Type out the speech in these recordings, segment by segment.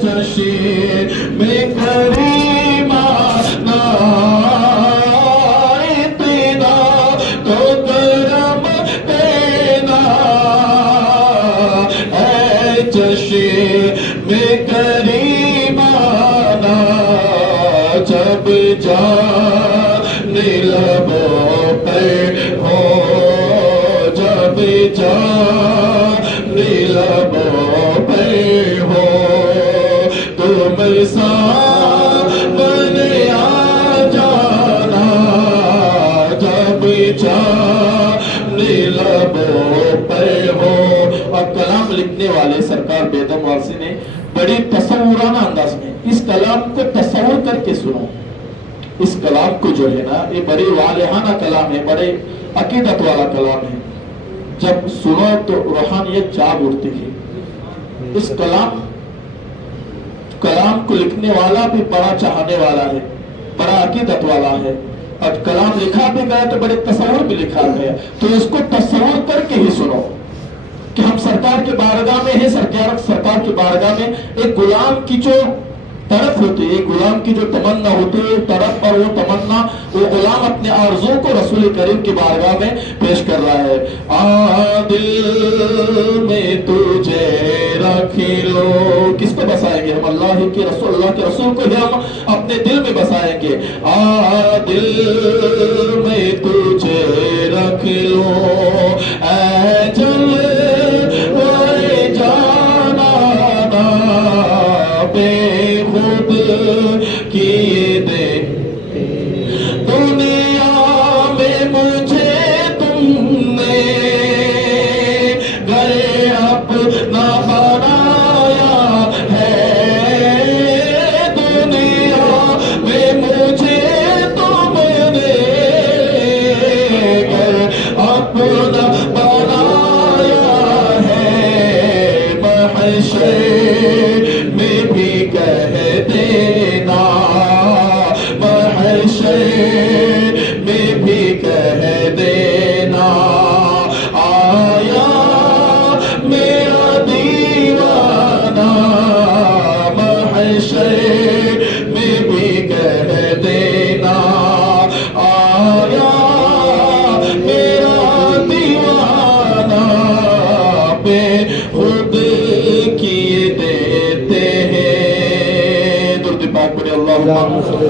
چشم کریمہ اتنا تو کرم دینا اے چشم کریمہ جب جانے لبوں پہ ہو جب جانے لبوں پہ ہو تم سامنے آ جانا جب جانے لبوں پہ ہو۔ اور کلام لکھنے والے سرکار بیدم وارسی نے بڑی تصورانہ انداز میں اس کلام کو تصور کر کے سنو۔ اس کلام کو جو ہے نا یہ بڑی والہانہ کلام ہے، بڑے عقیدت والا کلام ہے، جب سنو تو روحانیت جاگ اٹھتی ہے۔ اس کلام کو لکھنے والا بھی بڑا چاہنے والا ہے، بڑا عقیدت والا ہے، اور کلام لکھا بھی گیا تو بڑے تصور بھی لکھا گیا، تو اس کو تصور کر کے ہی سنو کہ ہم سرکار کے بارگاہ میں ہیں۔ سرکار کے بارگاہ میں ایک غلام کی جو طرف ہوتی ہے، ایک غلام کی جو تمنا ہوتی ہے طرف، اور وہ تمنا وہ غلام اپنے آرزو کو رسول کریم کی بارگاہ میں پیش کر رہا ہے۔ دل میں تجھے رکھ لو، کس کو بسائیں گے ہم؟ اللہ کے رسول کو ہی ہم اپنے دل میں بسائیں گے۔ دل میں تجھے رکھ لو اے جلوے جانا بے خود کیے دے دنیا میں مجھے تم نے گھر اپنا بنایا ہے، دنیا میں مجھے تم نے گھر اپنا بنایا ہے، محشر میں بھی کہہ دینا، محشر میں بھی کہہ دینا، آیا میرا دیوانہ، محشر میں بھی کہہ دینا، آیا میرا دیوانہ، بے خود کیے دیتے ہیں۔ درد پاک پڑھے، اللہم صلی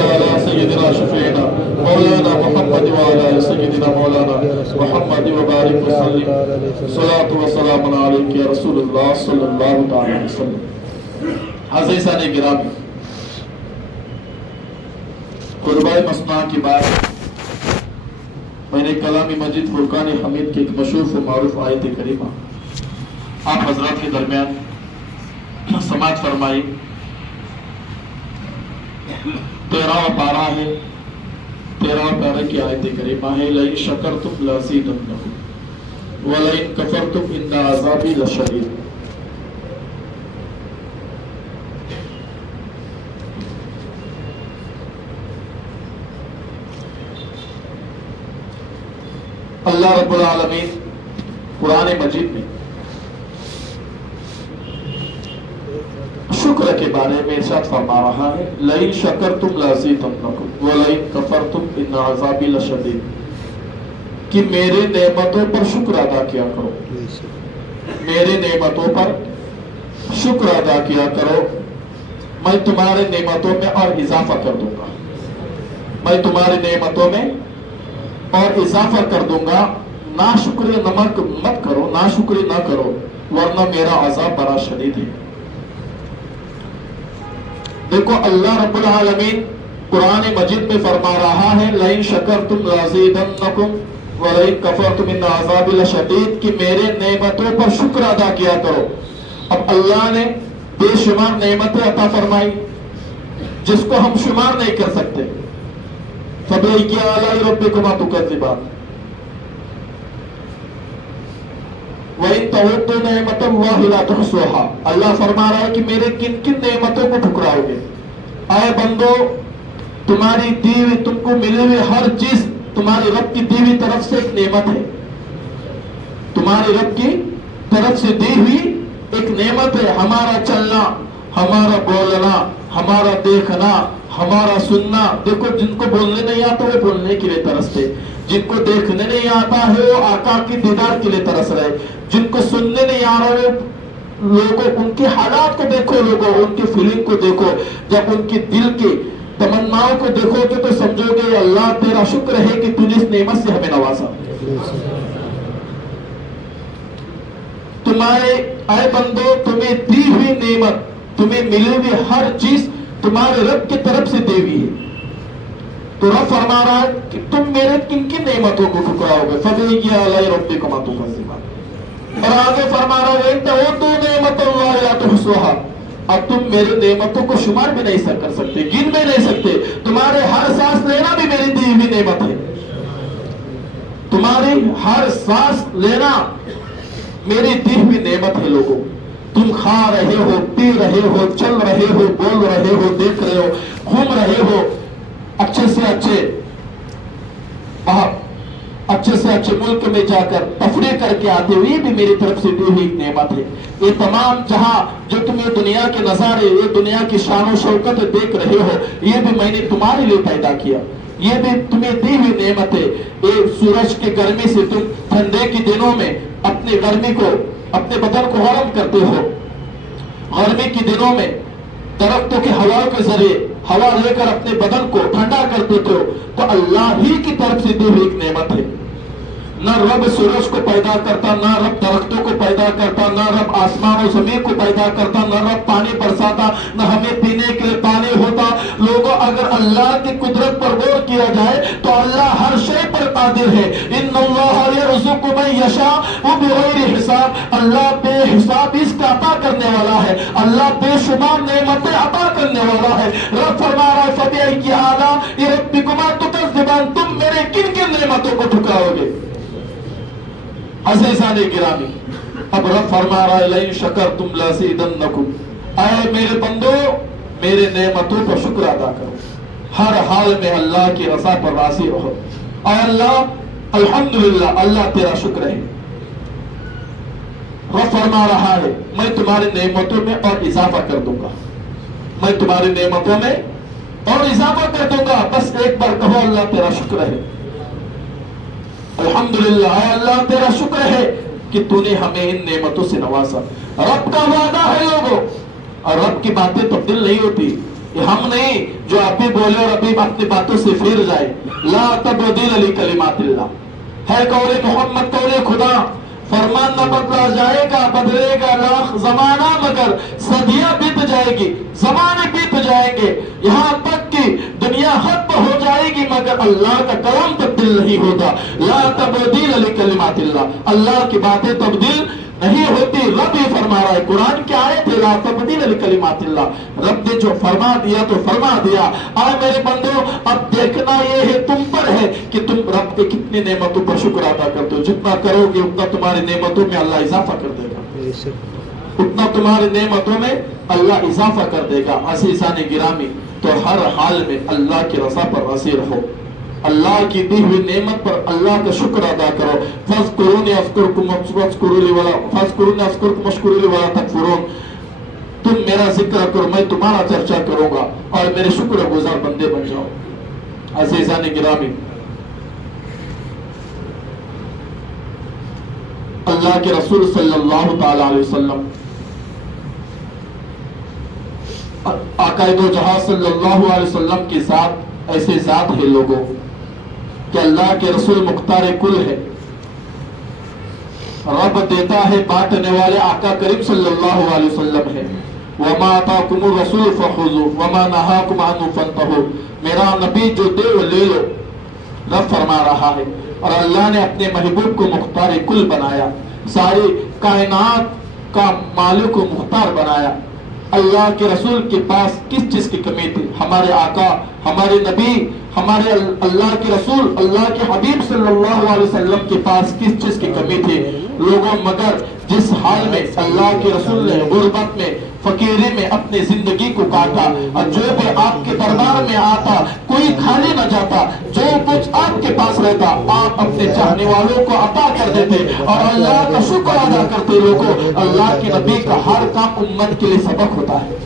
علی سیدنا شفیعنا مولانا محمد وعلی سیدنا مولانا محمد وبارک وسلم، صلاۃ و سلام علیک یا رسول اللہ صلی اللہ علیہ وسلم۔ عزیزان گرامی، خطبہ مسنون کے بعد میں نے کلام مجید فرقان حمید کی ایک مشہور و معروف آیت کریمہ آپ حضرات کے درمیان سماعت فرمائی۔ 13واں پارہ ہے، 13واں پارہ کی آیت کریمہ ہے، لَئِن شَكَرْتُمْ لَأَزِيدَنَّكُمْ وَلَئِن كَفَرْتُمْ إِنَّ عَذَابِي لَشَدِيدٌ۔ اللہ رب العالمین قرآن مجید میں شکر کے بارے میں ارشاد فرما رہا ہے، لَئِن شَكَرْتُمْ لَأَزِيدَنَّكُمْ وَلَئِن كَفَرْتُمْ إِنَّ عَذَابِي لَشَدِيدٌ، کہ میرے نعمتوں پر شکر ادا کیا کرو، میرے نعمتوں پر شکر ادا کیا کرو، میں تمہارے نعمتوں میں اور اضافہ کر دوں گا، میں تمہارے نعمتوں میں اور اضافہ کر دوں گا۔ ناشکری نمک مت کرو، ناشکری نہ کرو، ورنہ میرا عذاب بڑا شدید ہے۔ دیکھو اللہ رب العالمین قرآن مجید میں فرما رہا ہے، لَئِن شَكَرْتُمْ لَأَزِيدَنَّكُمْ وَلَئِن كَفَرْتُمْ إِنَّ عَذَابِي لَشَدِيدٌ، کہ میرے نعمتوں پر شکر ادا کیا کرو۔ اب اللہ نے بے شمار نعمتیں عطا فرمائی جس کو ہم شمار نہیں کر سکتے۔ فَبِأَيِّ آلَاءِ رَبِّكُمَا تُكَذِّبَانِ، وَإِن تَعُدُّوا نِعْمَتَ اللَّهِ لَا تُحْصُوهَا، اللہ فرما رہا ہے کہ میرے کن کن نعمتوں کو ٹھکراؤ گے؟ اے بندو، تمہاری دی ہوئی، تم کو ملی ہوئی ہر چیز تمہاری رب کی دی ہوئی طرف سے ایک نعمت ہے، تمہاری رب کی طرف سے دی ہوئی ایک نعمت ہے ہمارا چلنا، ہمارا بولنا، ہمارا دیکھنا، ہمارا سننا. دیکھو جن کو بولنے نہیں آتا وہ بولنے کے لیے ترستے، جن کو دیکھنے نہیں آتا ہے وہ آقا کی دیدار کے لیے ترس رہے، جن کو سننے نہیں آ رہا ہے لوگوں ان کے حالات کو دیکھو، لوگوں ان کی فیلنگ کو دیکھو، جب ان کے دل کی تمناؤں کو دیکھو گے تو سمجھو گے اللہ تیرا شکر ہے کہ تجھے اس نعمت سے ہمیں نوازا. تمہارے اے بندو تمہیں دی ہوئی نعمت، تمہیں ملی ہوئی ہر چیز تمہارے رب کی طرف سے دی ہوئی ہے. تو رب فرما رہا ہے کہ تم میرے کن کن نعمتوں کو ٹھکراؤ گے. فَبِأَيِّ آلَاءِ رَبِّكُمَا تُكَذِّبَانِ. اور آگے فرما رہا ہے إِن تَعُدُّوا نِعْمَتَ اللَّهِ لَا تُحْصُوهَا. اب تم میرے نعمتوں کو شمار بھی نہیں کر سکتے، گن بھی نہیں سکتے. تمہارے ہر سانس لینا بھی میری دی ہوئی نعمت ہے. تمہاری ہر سانس لینا میری دی ہوئی نعمت ہے. لوگوں تم کھا رہے ہو، پی رہے ہو، چل رہے ہو، بول رہے ہو، دیکھ رہے ہو، گھوم رہے ہو، اچھے سے اچھے ملک میں جا کر تفریح کر کے آتے ہوئے بھی میری طرف سے دی ہوئی نعمت ہے. یہ تمام جہاں جو تم یہ دنیا کے نظارے، یہ دنیا کی شان و شوکت دیکھ رہے ہو، یہ بھی میں نے تمہارے لیے پیدا کیا. یہ بھی تمہیں دی ہوئی نعمت ہے. ایک سورج کے گرمی سے تم ٹھنڈے کے دنوں میں اپنی گرمی کو، اپنے بدن کو گرم کرتے ہو. گرمی کے دنوں میں درختوں کی ہوا کے ذریعے ہوا لے کر اپنے بدن کو ٹھنڈا کر دیتے ہو. تو اللہ ہی کی طرف سے دی ہوئی ایک نعمت ہے. نہ رب سورج کو پیدا کرتا، نہ رب درختوں کو پیدا کرتا، نہ رب آسمان و زمین کو پیدا کرتا، نہ رب پانی برساتا، نہ ہمیں پینے کے لیے پانی ہوتا. لوگوں اگر اللہ کی قدرت پر غور کیا جائے تو اللہ ہر شے پر قادر ہے. ان اللہ یرزق من یشاء بغیر حساب. اللہ بے حساب اس کا عطا کرنے والا ہے. اللہ بے شمار نعمتیں عطا کرنے والا ہے. رب فرما رہا ہے فبأي آلاء ربكما تكذبان. تم میرے کن کن نعمتوں کو ٹھکراؤ گے. عزیزان گرامی، اب رب فرما رہا ہے لئن شکرتم لازیدنکم. اے میرے بندو میرے نعمتوں پر شکر ادا کرو، ہر حال میں اللہ کی رضا پر راضی رہو. اے اللہ الحمدللہ اللہ تیرا شکر ہے. رب فرما رہا ہے میں تمہاری نعمتوں میں اور اضافہ کر دوں گا، میں تمہاری نعمتوں میں اور اضافہ کر دوں گا. بس ایک بار کہو اللہ تیرا شکر ہے. الحمدللہ اے اللہ تیرا شکر ہے کہ تو نے ہمیں ان نعمتوں سے نوازا. رب کا وعدہ ہے لوگوں، اور رب کی باتیں تبدیل نہیں ہوتی. یہ ہم نہیں جو ابھی بولے اور ابھی اپنی باتوں سے پھر جائے. لا تبدیل لکلمات اللہ ہے قول محمد، قول خدا. فرمان نہ بدلا جائے گا، بدلے گا لاکھ زمانہ مگر صدیاں بیت جائے گی، زمانے بیت جائیں گے، یہاں تک کہ دنیا ختم ہو جائے گی مگر اللہ کا کلام تبدیل نہیں ہوتا. لا تبدیل لکلمات اللہ. اللہ کی باتیں تبدیل نہیں ہوتی. رب یہ فرما رہا ہے، قرآن کی آیت ہے لا تبدیل لکلمات اللہ. رب نے جو فرما دیا تو فرما دیا. آئے میرے بندو اب دیکھنا یہ ہے تم پر ہے کہ تم رب کے کتنی نعمتوں پر شکر ادا کرتے ہو. جتنا کرو گے اتنا تمہاری نعمتوں میں اللہ اضافہ کر دے گا، اتنا تمہاری نعمتوں میں اللہ اضافہ کر دے گا. عزیزان گرامی، تو ہر حال میں اللہ کی رضا پر راضی رہو. اللہ کی دی ہوئی نعمت پر اللہ کا شکر ادا کرو. فَاذْكُرُونِي أَذْكُرْكُمْ وَاشْكُرُونِي أَذْكُرْكُمْ وَلَا تَكْفُرُونَ. تم میرا ذکر کرو، میں تمہارا چرچا کروں گا اور میرے شکر گزار بندے بن جاؤ. عزیزان گرامی، اللہ کے رسول صلی اللہ تعالی علیہ وسلم، آقا دو جہاں صلی اللہ علیہ وسلم کی ذات ایسے ذات ہے لوگوں کہ اللہ کے رسول مختار کل ہے. رب دیتا ہے، بانٹنے والے آقا کریم صلی اللہ علیہ وسلم ہے. وَمَا آتَاكُمُ الرَّسُولُ فَخُذُوهُ وَمَا نَهَاكُمْ عَنْهُ فَانْتَهُوا. میرا نبی جو دے وہ لے لو. رب فرما رہا ہے، اور اللہ نے اپنے محبوب کو مختار کل بنایا، ساری کائنات کا مالک و مختار بنایا. اللہ کے رسول کے پاس کس چیز کی کمی تھی؟ ہمارے آقا، ہمارے نبی، ہمارے اللہ کے رسول، اللہ کے حبیب صلی اللہ علیہ وسلم کے پاس کس چیز کی کمی تھی؟ لوگوں مگر جس حال میں اللہ کے رسول نے غربت میں فقیری میں اپنی زندگی کو کاٹا، اور جو بھی آپ کے دربار میں آتا کوئی خالی نہ جاتا، جو کچھ آپ کے پاس رہتا آپ اپنے چاہنے والوں کو عطا کر دیتے اور اللہ کا شکر ادا کرتے لوگوں۔ اللہ کے نبی کا ہر کام امت کے لیے سبق ہوتا ہے،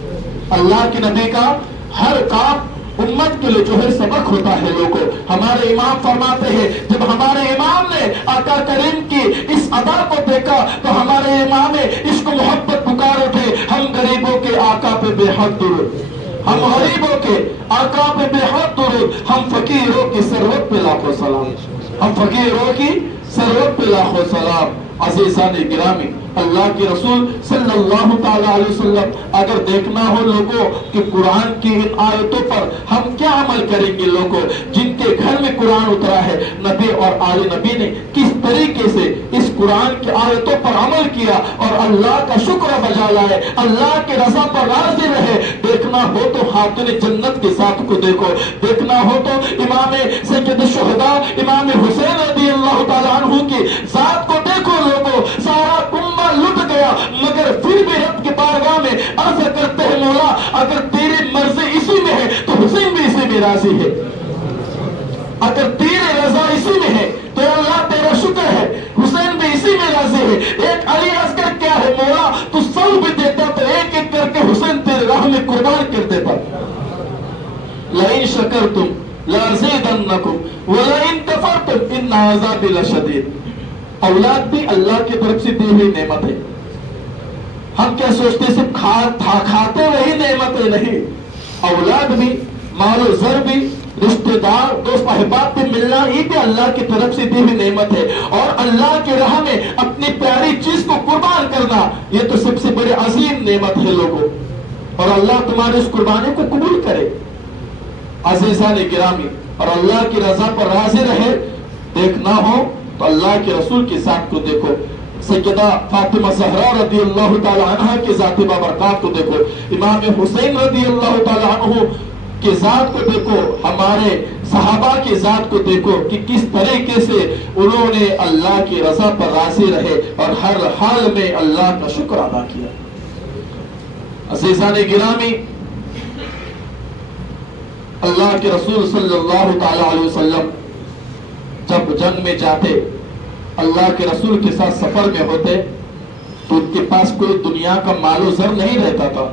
اللہ کے نبی کا ہر کام امت کے لیے جو ہے سبق ہوتا ہے لوگوں۔ ہمارے امام فرماتے ہیں جب ہمارے امام نے آقا کریم کی اس ادا کو دیکھا تو ہمارے امام اس کو محبت پکار اٹھے، ہم غریبوں کے آقا پہ بے حد درود، ہم غریبوں کے آقا پہ بے حد درود، ہم فقیروں کی سرورت پہ لاکھوں سلام، ہم فقیروں کی سرورت پہ لاکھوں سلام۔ عزیزان گرامی، اللہ کے رسول صلی اللہ تعالی علیہ وسلم اگر دیکھنا ہو لوگوں کہ قرآن کی ان آیتوں پر ہم کیا عمل کریں گے لوگوں، جن کے گھر میں قرآن اترا ہے، نبی اور آل نبی نے کس طریقے سے اس قرآن کی آیتوں پر عمل کیا اور اللہ کا شکر بجا لائے، اللہ کے رضا پر راضی رہے۔ دیکھنا ہو تو خاتون جنت کے ساتھ کو دیکھو، دیکھنا ہو تو امام سید الشہداء امام حسین رضی اللہ تعالیٰ عنہ کی ذات کو دیکھو لوگوں۔ سارا کنبہ لٹ گیا مگر پھر بھی رب کے بارگاہ میں عرض کرتے ہیں مولا اگر تیری مرضی اسی میں ہے تو حسین بھی اسی میں راضی ہے، اگر تیرے رضا اسی میں ہے تو اللہ تیرا شکر ہے، حسین بھی اسی میں راضی ہے۔ ایک علی اصغر کیا ہے مولا تو سب بھی دیتا تو ایک ایک کر کے حسین تیرے راہ میں قربان کر دیتا۔ لئن شکرتم لازیدنکم ولئن کفرتم ان عذابی لشدید۔ اولاد بھی اللہ کی طرف سے دی ہوئی نعمت ہے۔ ہم کیا سوچتے صرف کھاتے وہی نعمتیں نہیں، اولاد بھی، مال و زر بھی، رشتہ دار دوست احباب بھی ملنا یہ بھی اللہ کی طرف سے دی ہوئی نعمت ہے، اور اللہ کی راہ میں اپنی پیاری چیز کو قربان کرنا یہ تو سب سے بڑی عظیم نعمت ہے لوگوں، اور اللہ تمہاری اس قربانی کو قبول کرے۔ عزیزان گرامی، اور اللہ کی رضا پر راضی رہے۔ دیکھنا ہو تو اللہ کے رسول کی ذات کو دیکھو، سیدہ فاطمہ زہرا رضی اللہ تعالی عنہ کی ذات بابرکات کو دیکھو، امام حسین رضی اللہ تعالی عنہ کی ذات کو دیکھو، ہمارے صحابہ کی ذات کو دیکھو کہ کس طریقے سے انہوں نے اللہ کی رضا پر راضی رہے اور ہر حال میں اللہ کا شکر ادا کیا۔ عزیزان گرامی، اللہ کے رسول صلی اللہ تعالی علیہ وسلم جب جنگ میں جاتے، اللہ کے رسول کے ساتھ سفر میں ہوتے تو ان کے پاس کوئی دنیا کا مال و زر نہیں رہتا تھا،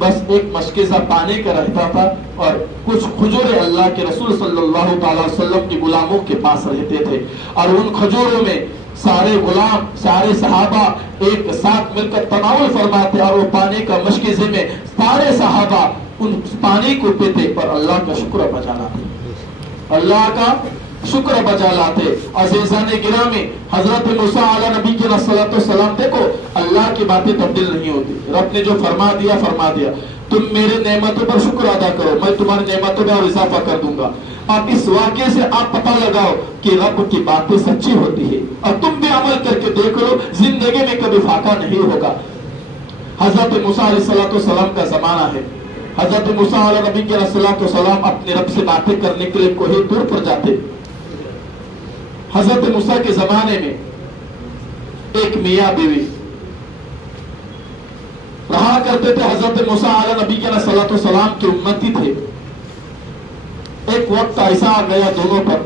بس ایک مشکیزہ پانی کا رہتا تھا اور کچھ کھجورے اللہ کے رسول صلی اللہ تعالی وسلم کی غلاموں کے پاس رہتے تھے، اور ان کھجوروں میں سارے غلام سارے صحابہ ایک ساتھ مل کر تناول فرماتے اور وہ پانی کا مشکیزے میں سارے صحابہ ان پانی کو پیتے پر اللہ کا شکر بجا لاتے، اللہ کا شکر بجا لاتے۔ عزیزان گرامی، حضرت موسیٰ علیہ نبی کی صلاۃ والسلام دیکھو، اللہ کی باتیں تبدیل نہیں ہوتی، رب نے جو فرما دیا، تم میرے نعمتوں پر شکر ادا کرو، میں تمہاری نعمتوں میں اور اضافہ کر دوں گا۔ اب اس واقعے سے آپ پتہ لگاؤ کہ رب کی باتیں سچی ہوتی ہے، اور تم بھی عمل کر کے دیکھ لو، زندگی میں کبھی فاقہ نہیں ہوگا۔ حضرت موسیٰ علیہ الصلوۃ والسلام کا زمانہ ہے، حضرت موسیٰ علیہ نبی کی صلاۃ والسلام اپنے رب سے باتیں کرنے کے لیے کوہ طور پر جاتے۔ حضرت موسیٰ کے زمانے میں ایک میاں بیوی رہا کرتے تھے، حضرت موسیٰ علیہ نبی کے صلاۃ والسلام کے امتی تھے۔ ایک وقت ایسا آ گیا دونوں پر،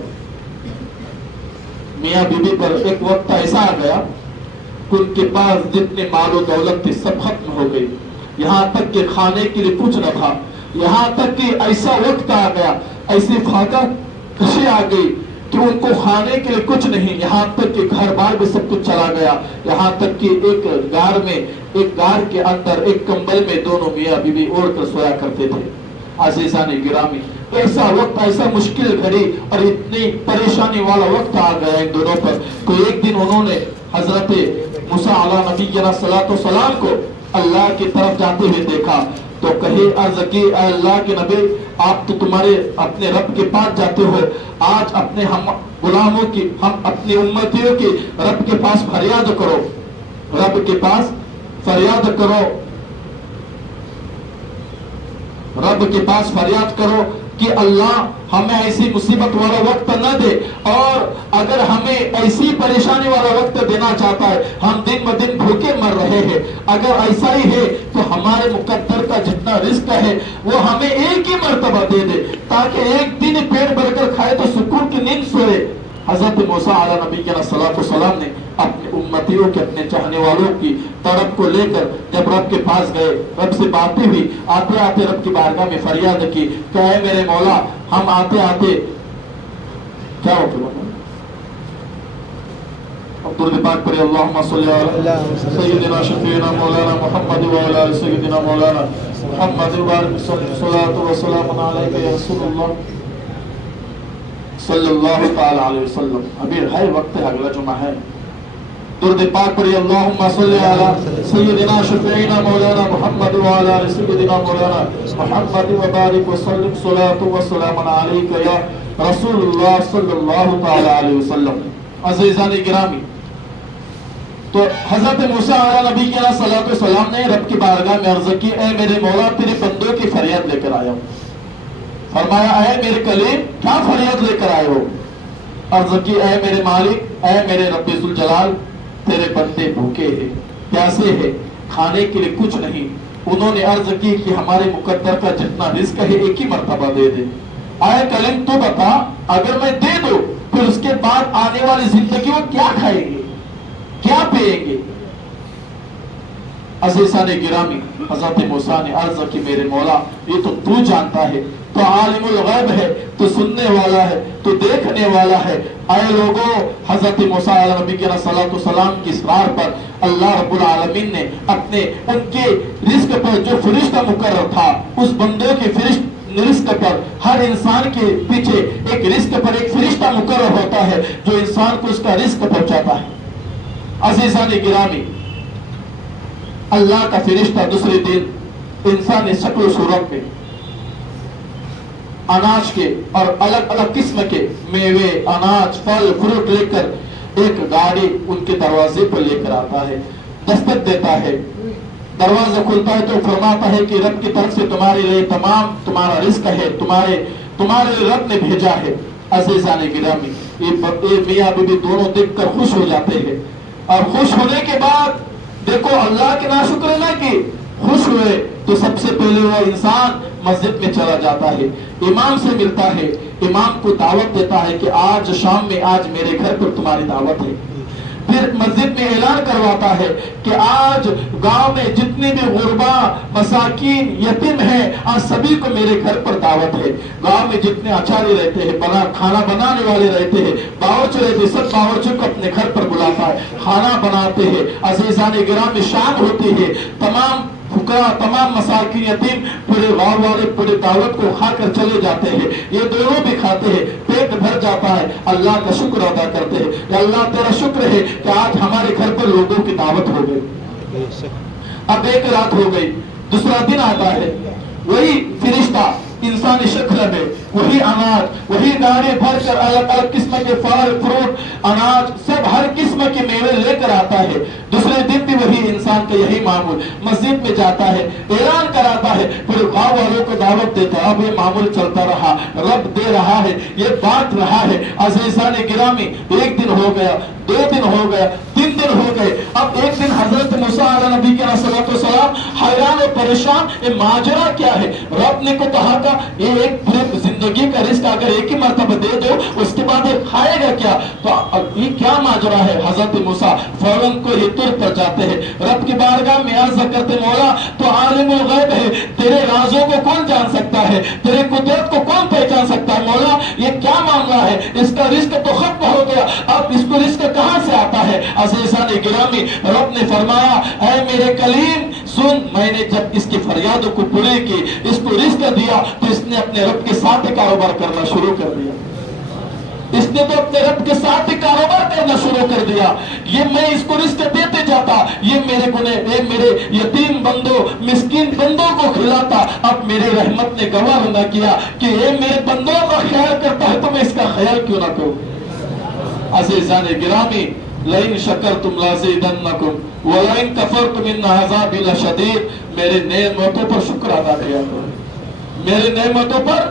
میاں بیوی پر ایک وقت ایسا آ گیا کہ ان کے پاس جتنے مال و دولت تھی سب ختم ہو گئی، یہاں تک کہ کھانے کے لیے کچھ نہ تھا، یہاں تک کہ ایسا وقت آ گیا، ایسی فاقہ کشی آ گئی کہ ان کو کھانے کے لیے کچھ نہیں، یہاں تک کہ گھر بار بھی سب کچھ چلا گیا، یہاں تک کہ ایک گار کے اندر ایک کمبل میں دونوں میاں بیوی اوڑھ کر سویا کرتے تھے۔ عزیزان گرامی، ایسا وقت، ایسا مشکل گھڑی اور اتنی پریشانی والا وقت آ گیا ان دونوں پر، تو ایک دن انہوں نے حضرت موسیٰ علیہ نبی صلاۃ والسلام کو اللہ کی طرف جاتے ہوئے دیکھا تو کہے عرض کی، اے اللہ کے نبی، آپ تو تمہارے اپنے رب کے پاس جاتے ہو، آج اپنے ہم غلاموں کی، ہم اپنی امتیوں کی رب کے پاس فریاد کرو، رب کے پاس فریاد کرو، رب کے پاس فریاد کرو کہ کہ اللہ ہمیں ایسی مصیبت والا وقت نہ دے، اور اگر ہمیں ایسی پریشانی والا وقت دینا چاہتا ہے، ہم دن بدن بھوکے مر رہے ہیں، اگر ایسا ہی ہے تو ہمارے مقدر کا جتنا رزق ہے وہ ہمیں ایک ہی مرتبہ دے دے، تاکہ ایک دن پیٹ بھر کر کھائے تو سکون کی نیند سوئے۔ حضرت موسیٰ علیہ نبی کے السلام نے اپنے امتیوں کے، اپنے چاہنے والوں کی طرف کو لے کر جب رب کے پاس گئے، رب سے باتیں ہوئی، آتے آتے رب کی بارگاہ میں فریاد کی کہ اے میرے مولا، ہم آتے آتے کیا ہو گیا؟ درود پاک پڑھیں، اللہم صلی علی سیدنا شفیعنا مولانا محمد وعلی آل سیدنا مولانا محمد وبارک صلاۃ و سلام علیک یا رسول اللہ صلی اللہ تعالی علیہ وسلم۔ ابھی ہے وقت ہے، اگلا جمعہ ہے۔ درود پاک پڑھیں، اللہم صلی علی سیدنا شفیعنا مولانا محمد وعلی آل سیدنا مولانا محمد وبارک وسلم صلاۃ و سلام علیک یا رسول اللہ صلی اللہ تعالی علیہ وسلم۔ عزیزان گرامی، تو حضرت موسیٰ علیہ نبی کے السلام نے رب کی بارگاہ میں عرض کی، اے میرے مولا، تیرے بندوں کی فریاد لے کر آیا ہوں۔ فرمایا، اے میرے کلیم، کیا فریاد لے کر آئے ہو؟ عرض کی، اے میرے مالک، اے میرے رب ذوالجلال، تیرے بندے بھوکے ہیں، پیاسے ہیں، کھانے کے لیے کچھ نہیں۔ انہوں نے عرض کی کہ ہمارے مقدر کا جتنا رزق ہے ایک ہی مرتبہ دے دے۔ اے کلیم، تو بتا، اگر میں دے دوں پھر اس کے بعد آنے والی زندگی وہ کیا کھائیں گے، کیا پیئیں گے؟ عزیزان گرامی، حضرت موسیٰ نے عرض کی، میرے مولا، یہ تو جانتا ہے، تو عالم الغیب ہے، تو سننے والا ہے، تو دیکھنے والا ہے۔ اے لوگوں، حضرت موسیٰ علیہ نبی کے السلام کی اصرار پر اللہ رب العالمین نے اپنے ان کے رزق پر جو فرشتہ مقرر تھا، اس بندوں کے رزق پر، ہر انسان کے پیچھے ایک رزق پر ایک فرشتہ مقرر ہوتا ہے جو انسان کو اس کا رزق پہنچاتا ہے۔ عزیزان گرامی، اللہ کا فرشتہ دوسرے دن انسانی شکل و صورت میں اناج کے اور الگ الگ قسم کے میوے، اناج، پھل، فروٹ لے کر ایک گاڑی ان کے دروازے پر لے کر آتا ہے، دستک دیتا ہے، دروازہ کھلتا ہے تو فرماتا ہے کہ رب کی طرف سے تمہارے لیے تمام تمہارا رزق ہے، تمہارے لیے رب نے بھیجا ہے۔ عزیزان گرامی، یہ میاں بیوی دونوں دیکھ کر خوش ہو جاتے ہیں، اور خوش ہونے کے بعد دیکھو اللہ کے ناشکر نہ کی، خوش ہوئے تو سب سے پہلے وہ انسان مسجد میں چلا جاتا ہے، امام سے ملتا ہے، امام کو دعوت دیتا ہے کہ آج شام میں آج میرے گھر پر تمہاری دعوت ہے۔ پھر مسجد میں اعلان کرواتا ہے کہ آج گاؤں میں جتنے بھی غربا، مساکین، یتیم ہیں، آج سبھی کو میرے گھر پر دعوت ہے۔ گاؤں میں جتنے اچاری رہتے ہیں، کھانا بنانے والے رہتے ہیں، باورچی رہتے ہیں، سب باورچی کو اپنے گھر پر بلاتا ہے، کھانا بناتے ہیں۔ عزیزان گرامی، شام ہوتی ہے، تمام فقراء، تمام مساکین، یتیم پورے گاؤں والے پورے دعوت کو کھا کر چلے جاتے ہیں، یہ دونوں بھی کھاتے ہیں، پیٹ بھر جاتا ہے، اللہ کا شکر ادا کرتے ہیں کہ اللہ تیرا شکر ہے کہ آج ہمارے گھر پر لوگوں کی دعوت ہو گئی۔ اب ایک رات ہو گئی، دوسرا دن آتا ہے، وہی فرشتہ انسانی شکل میں، وہی اناج، وہی گاڑی بھر کر الگ الگ قسم کے پھل، فروٹ، اناج، سب ہر قسم کے میوے لے کر آتا ہے۔ دوسرے دن بھی وہی انسان کا یہی معمول، مسجد میں جاتا ہے، اعلان کراتا ہے، پھر گاؤں والوں کو دعوت دیتا ہے۔ اب یہ معمول چلتا رہا، رب دے رہا ہے، یہ بات رہا ہے۔ عزیزان گرامی، ایک دن ہو گیا، 2 دن ہو گیا، 3 دن ہو گئے۔ اب ایک دن حضرت موسیٰ علیہ نبی کے السلام حیران و پریشان، یہ ماجرا کیا ہے؟ رب نے کو کہا تھا یہ ایک پوری زندگی کا رزق اگر ایک ہی مرتبہ دے دو، اس کے بعد یہ کھائے گا کیا؟ تو یہ کیا ماجرا ہے؟ حضرت موسیٰ فوراً کو یہ تر پر جاتے ہیں، رب کی بارگاہ میں عرض کرتے، مولا تو عالم الغیب ہے، تیرے رازوں کو کون جان سکتا ہے، تیرے قدرت کو کون پہچان سکتا ہے؟ مولا یہ کیا معاملہ ہے؟ اس کا رزق تو ختم ہو گیا، اب اس کو رزق کہاں سے آتا ہے؟ عزیزان گرامی، رب نے فرمایا، اے میرے کلیم سن، میں نے جب اس کی فریادوں کو پورے کی، اس کو رزق دیا، تو اس نے اپنے رب کے ساتھ کاروبار کرنا شروع کر دیا۔ اس نے تو اپنے رب کے ساتھ کاروبار کرنا شروع کر دیا۔ یہ میں اس کو رزق دیتے جاتا، یہ میرے یتیم بندوں، مسکین بندوں کو کھلاتا۔ اب میرے رحمت نے گواہ نہ کیا کہ یہ میرے بندوں کا خیال کرتا ہے تو میں اس کا خیال کیوں نہ کروں؟ عزیزان گرامی، لئن شکرتم لازیدنکم ولئن کفرتم ان عذابی لشدید، میرے نعمتوں پر شکر ادا کیا کرو، میرے نعمتوں پر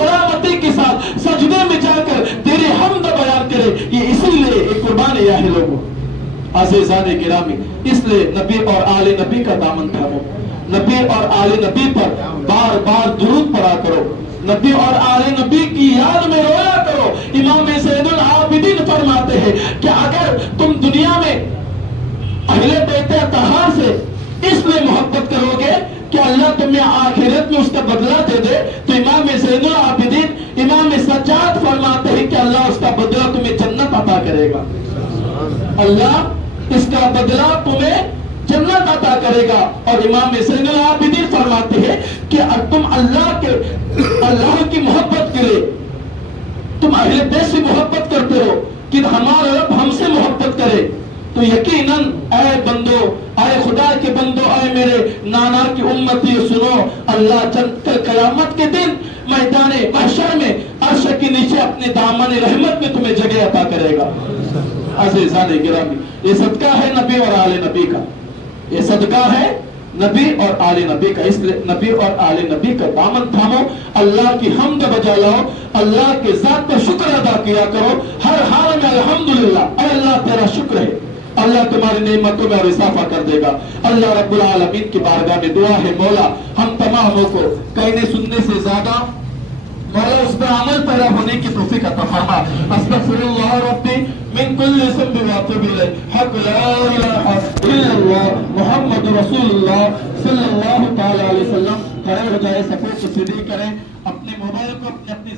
سلامتی کے ساتھ سجدے میں جا کر تیری حمد بیان کرے. یہ اسی لیے ایک قربان ہے لوگوں. عزیزان گرامی، اس لیے نبی اور آل نبی کا دامن تھامو. نبی اور آل نبی پر بار بار درود پڑھا کرو. نبی اور آل نبی کی یاد میں رویا کرو. امام سید العابدین فرماتے ہیں کہ اگر تم دنیا میں اہل بیت اطہار سے اس لیے محبت کرو گے کہ اللہ تمہیں آخرت میں اس کا بدلہ دے دے، تو امام زین العابدین امام سجاد فرماتے ہیں کہ اللہ اس کا بدلہ تمہیں جنت عطا کرے گا. اللہ اس کا بدلہ تمہیں جنت عطا کرے گا. اور امام زین العابدین فرماتے ہیں کہ تم اللہ کی محبت کرے، تم اہل بیت سے محبت کرتے ہو کہ ہمارا رب ہم سے محبت کرے، تو یقیناً اے بندو، اے خدا کے بندو، اے میرے نانا کی امتی سنو، اللہ قیامت کے دن میدان محشر میں عرش کے نیچے اپنے دامن رحمت میں تمہیں جگہ عطا کرے گا. عزیزان گرامی، یہ صدقہ ہے نبی اور آل نبی کا. یہ صدقہ ہے نبی اور آل نبی کا. اس لیے نبی اور آل نبی کا دامن تھامو، اللہ کی حمد بجا لاؤ، اللہ کے ذات پر شکر ادا کیا کرو ہر حال میں. الحمدللہ، اے اللہ تیرا شکر ہے، اللہ تمہاری نعمتوں میں اور اضافہ کر دے گا. اللہ رب العالمین کی بارگاہ میں دعا ہے، مولا ہم تماموں کو کہنے سننے سے زیادہ مولا اس پر عمل پیدا ہونے کی توفیق عطا فرما. استغفر اللہ ربی من کل ذنب واتوب الیہ. حق لا الہ الا اللہ محمد رسول اللہ صلی اللہ تعالی علیہ وسلم. کھڑے ہو جائے، صفوں کو سیدھی کریں، اپنے موبائل کو اپنی